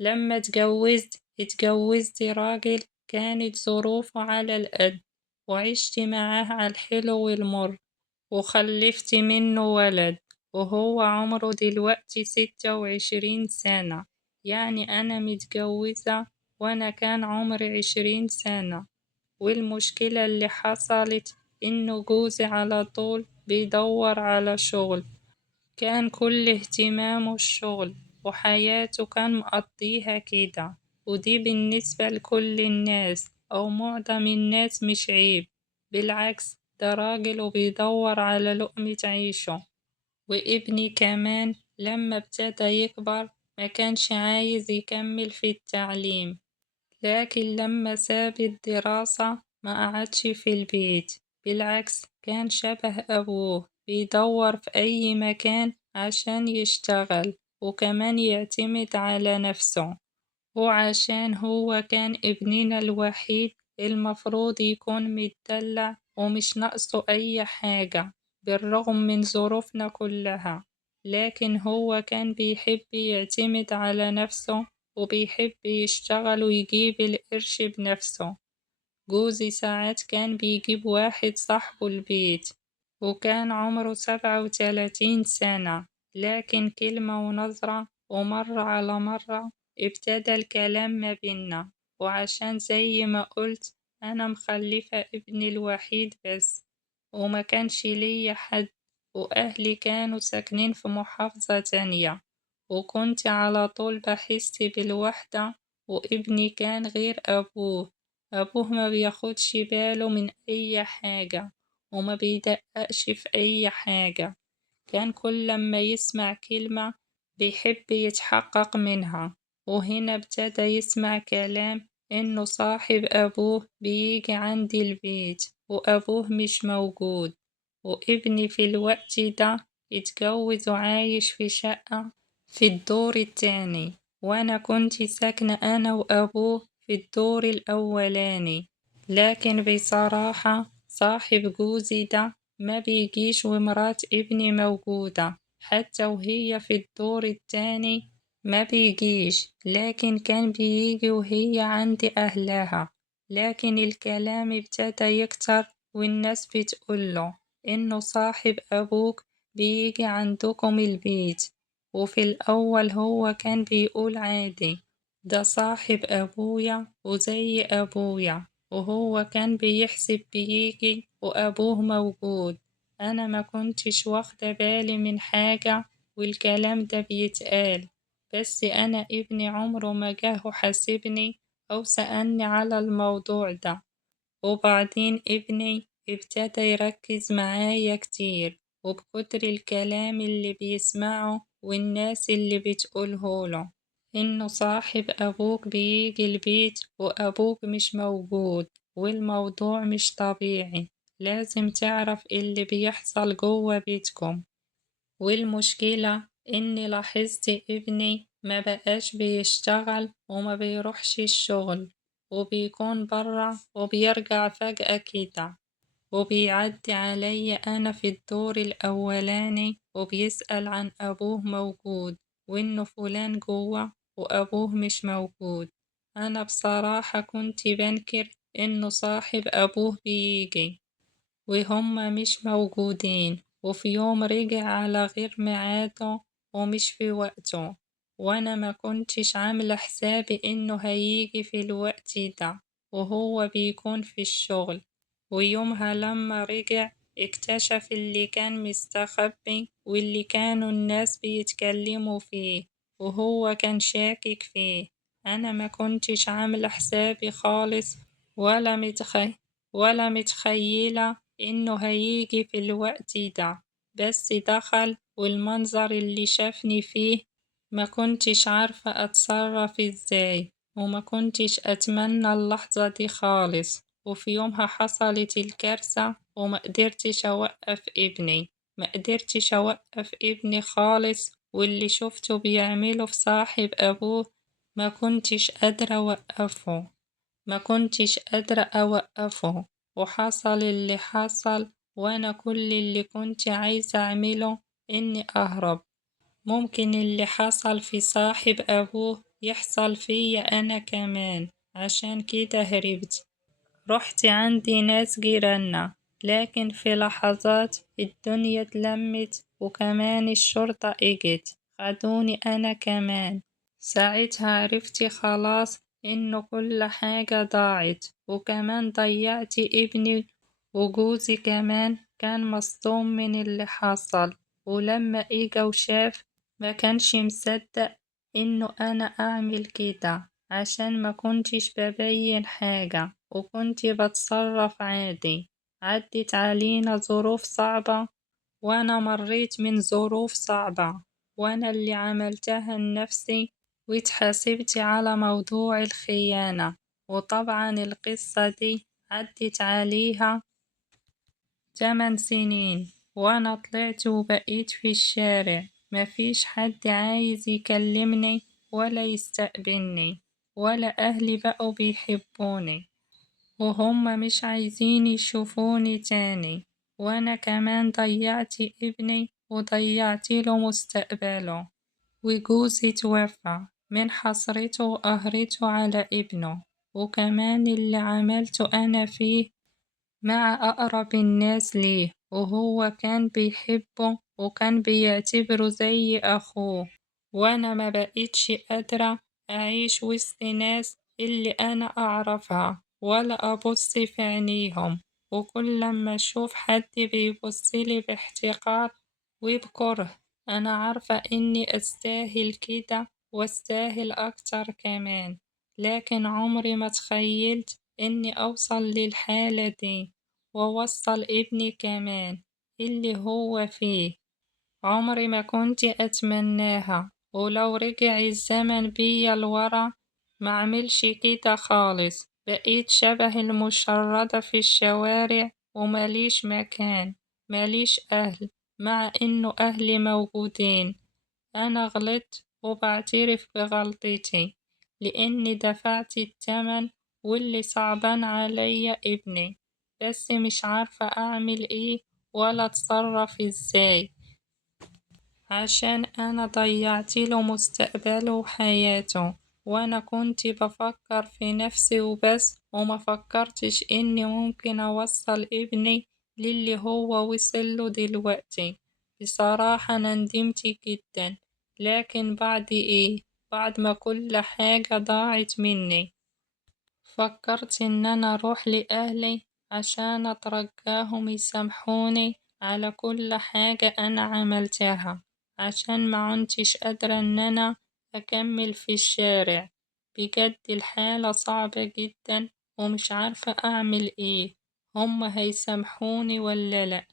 لما اتجوزت راجل كانت ظروفه على القد، وعشت معاه على الحلو والمر، وخلفت منه ولد، وهو عمره دلوقتي 26 سنة. يعني أنا متجوزة وأنا كان عمري 20 سنة. والمشكلة اللي حصلت إنه جوزي على طول بيدور على شغل، كان كل اهتمامه الشغل، وحياته كان مقضيها كده. ودي بالنسبة لكل الناس أو معظم الناس مش عيب، بالعكس ده راجل وبيدور على لقمة عيشه. وابني كمان لما ابتدى يكبر ما كانش عايز يكمل في التعليم، لكن لما ساب الدراسة ما قعدش في البيت، بالعكس كان شبه أبوه بيدور في أي مكان عشان يشتغل وكمان يعتمد على نفسه. وعشان هو كان ابننا الوحيد المفروض يكون متدلع ومش ناقصه أي حاجة بالرغم من ظروفنا كلها، لكن هو كان بيحب يعتمد على نفسه وبيحب يشتغل ويجيب القرش بنفسه. جوزي ساعات كان بيجيب واحد صاحبه البيت وكان عمره 37 سنة، لكن كلمة ونظرة ومرة على مرة ابتدى الكلام ما بينا. وعشان زي ما قلت أنا مخلفة ابني الوحيد بس، وما كانش ليا حد، وأهلي كانوا ساكنين في محافظة تانية، وكنت على طول بحس بالوحدة. وابني كان غير أبوه ما بياخدش باله من أي حاجة وما بيدققش في أي حاجة، كان كل لما يسمع كلمة بيحب يتحقق منها. وهنا ابتدى يسمع كلام إنه صاحب أبوه بيجي عندي البيت وأبوه مش موجود. وابني في الوقت ده اتجوز وعايش في شقة في الدور التاني، وأنا كنت ساكنة أنا وأبوه في الدور الأولاني. لكن بصراحة صاحب جوزي ده ما بيجيش ومرات ابني موجودة حتى وهي في الدور التاني ما بيجيش، لكن كان بيجي وهي عند أهلها. لكن الكلام ابتدى يكتر والناس بتقوله إنه صاحب أبوك بيجي عندكم البيت. وفي الأول هو كان بيقول عادي ده صاحب أبويا وزي أبويا، وهو كان بيحسب بيجي وأبوه موجود. أنا ما كنتش واخدة بالي من حاجة والكلام ده بيتقال، بس أنا ابني عمره ما جه حاسبني أو سألني على الموضوع ده. وبعدين ابني ابتدى يركز معايا كتير، وبكتر الكلام اللي بيسمعه والناس اللي بتقولهوله إنه صاحب أبوك بيجي البيت وأبوك مش موجود، والموضوع مش طبيعي، لازم تعرف اللي بيحصل جوا بيتكم. والمشكلة إني لاحظت ابني ما بقاش بيشتغل وما بيروحش الشغل، وبيكون برا وبيرجع فجأة كده، وبيعدي علي أنا في الدور الأولاني وبيسأل عن أبوه موجود وإنه فلان جوه وأبوه مش موجود. أنا بصراحة كنت بنكر إنه صاحب أبوه بيجي وهما مش موجودين، وفي يوم رجع على غير ميعاده ومش في وقته، وأنا ما كنتش عاملة حسابي إنه هيجي في الوقت ده وهو بيكون في الشغل. ويومها لما رجع اكتشف اللي كان مستخبي واللي كانوا الناس بيتكلموا فيه وهو كان شاكك فيه. أنا ما كنتش عاملة حسابي خالص ولا متخيلة إنه هيجي في الوقت ده، بس دخل والمنظر اللي شافني فيه ما كنتش عارفة أتصرف إزاي، وما كنتش أتمنى اللحظة دي خالص. وفي يومها حصلت الكارثة وما قدرتش أوقف ابني، خالص. واللي شفته بيعمله في صاحب أبوه ما كنتش قادرة أوقفه. وحصل اللي حصل، وأنا كل اللي كنت عايزة أعمله إني أهرب. ممكن اللي حصل في صاحب أبوه يحصل فيا أنا كمان، عشان كده هربت. رحت عند ناس جيراننا، لكن في لحظات الدنيا اتلمت وكمان الشرطة اجت خدوني أنا كمان. ساعتها عرفت خلاص إنه كل حاجة ضاعت، وكمان ضيعت ابني، وجوزي كمان كان مصدوم من اللي حصل، ولما اجا وشاف ما كانش مصدق إنه أنا أعمل كده، عشان ما كنتش ببين حاجة وكنت بتصرف عادي. عدت علينا ظروف صعبة، وأنا مريت من ظروف صعبة، وأنا اللي عملتها لنفسي، واتحاسبت على موضوع الخيانة. وطبعا القصة دي عدت عليها 8 سنين، وأنا طلعت وبقيت في الشارع، مفيش حد عايز يكلمني ولا يستقبلني، ولا أهلي بقوا بيحبوني، وهم مش عايزين يشوفوني تاني. وأنا كمان ضيعت ابني وضيعت له مستقبله، وجوزي توفى من حسرته وقهرته على ابنه، وكمان اللي عملته أنا فيه مع أقرب الناس ليه، وهو كان بيحبه وكان بيعتبره زي أخوه. وأنا ما بقيتش قادرة أعيش وسط ناس اللي أنا أعرفها ولا أبص في عينيهم، وكل لما أشوف حد بيبصلي باحتقار وبكره، أنا عارفة إني أستاهل كده وأستاهل أكتر كمان، لكن عمري ما تخيلت إني أوصل للحالة دي وأوصل ابني كمان اللي هو فيه. عمري ما كنت أتمناها، ولو رجع الزمن بيا لورا معملش كده خالص. بقيت شبه المشردة في الشوارع ومليش مكان، مليش أهل، مع إنه أهلي موجودين. أنا غلطت وبعترف بغلطتي، لأني دفعت التمن، واللي صعبان عليا ابني، بس مش عارفة أعمل إيه ولا أتصرف إزاي، عشان أنا ضيعت له مستقبله وحياته. وأنا كنت بفكر في نفسي وبس، وما فكرتش إني ممكن أوصل ابني للي هو وصله دلوقتي. بصراحة أنا ندمت جدا، لكن بعد إيه؟ بعد ما كل حاجة ضاعت مني، فكرت إن أنا أروح لأهلي عشان أترجاهم يسامحوني على كل حاجة أنا عملتها، عشان ما عنتش قادرة إن أنا أكمل في الشارع. بجد الحالة صعبة جدا، ومش عارفة أعمل إيه، هما هيسامحوني ولا لأ؟